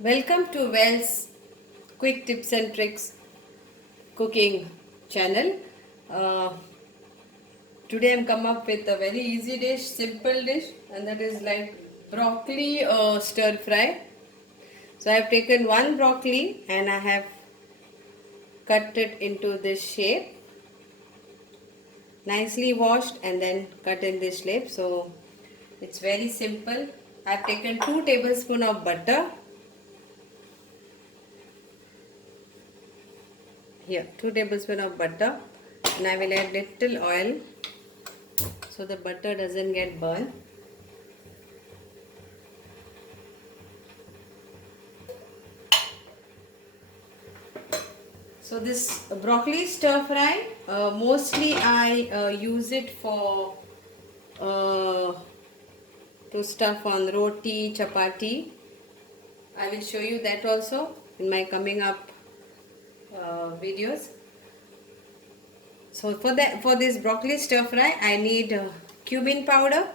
Welcome to Wells Quick Tips and Tricks Cooking channel. Uh, Today I'm come up with a very easy dish, simple dish, and that is like broccoli stir fry. So I have taken one broccoli and I have cut it into this shape, nicely washed and then cut in this shape. So it's very simple. I have taken 2 tablespoons of butter. Here 2 tablespoons of butter, and I will add little oil so the butter doesn't get burned. So this broccoli stir fry, mostly I use it for to stuff on roti, chapati. I will show you that also in my coming up videos. So for this broccoli stir fry, I need cumin powder.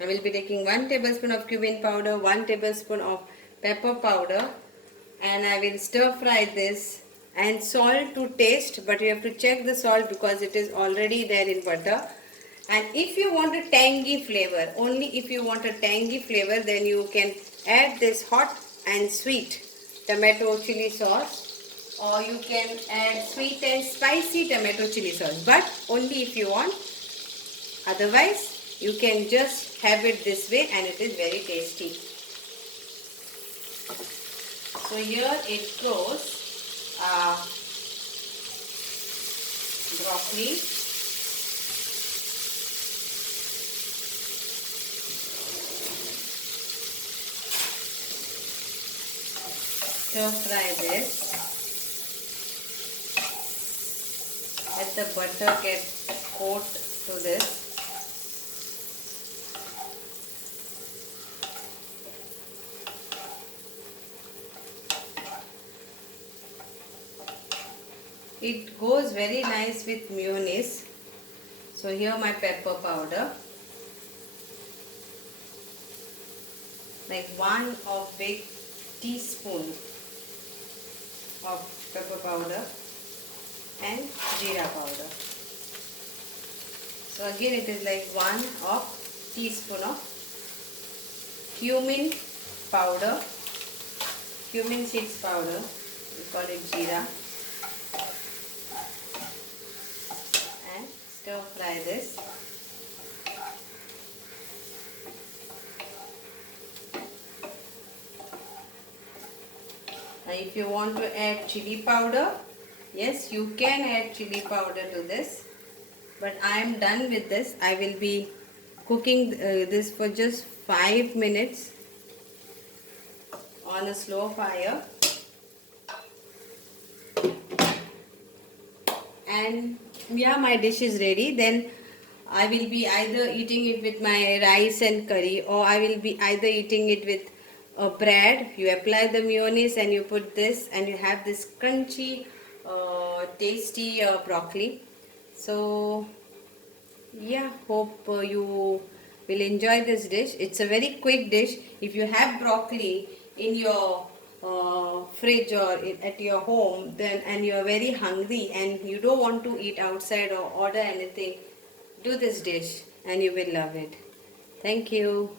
I will be taking 1 tablespoon of cumin powder, 1 tablespoon of pepper powder, and I will stir fry this, and salt to taste, but you have to check the salt because it is already there in butter. And if you want a tangy flavor, only if you want a tangy flavor, then you can add this hot and sweet tomato chili sauce, or you can add sweet and spicy tomato chili sauce, but only if you want. Otherwise you can just have it this way and it is very tasty. So here it goes. Broccoli, stir fry this. Let the butter get coat to this. It goes very nice with mayonnaise. So here my pepper powder, like 1 big teaspoon of pepper powder, and jeera powder. So again it is like 1 teaspoon of cumin powder, cumin seeds powder, we call it jeera. Stir fry this. Now if you want to add chili powder, yes, you can add chili powder to this, but I am done with this. I will be cooking this for just 5 minutes on a slow fire, and yeah, my dish is ready. Then I will be either eating it with my rice and curry, or I will be either eating it with bread. You apply the mayonnaise and you put this, and you have this crunchy, tasty broccoli. So yeah, hope you will enjoy this dish. It's a very quick dish. If you have broccoli in your fridge or at your home, then and you are very hungry and you don't want to eat outside or order anything, do this dish and you will love it. Thank you.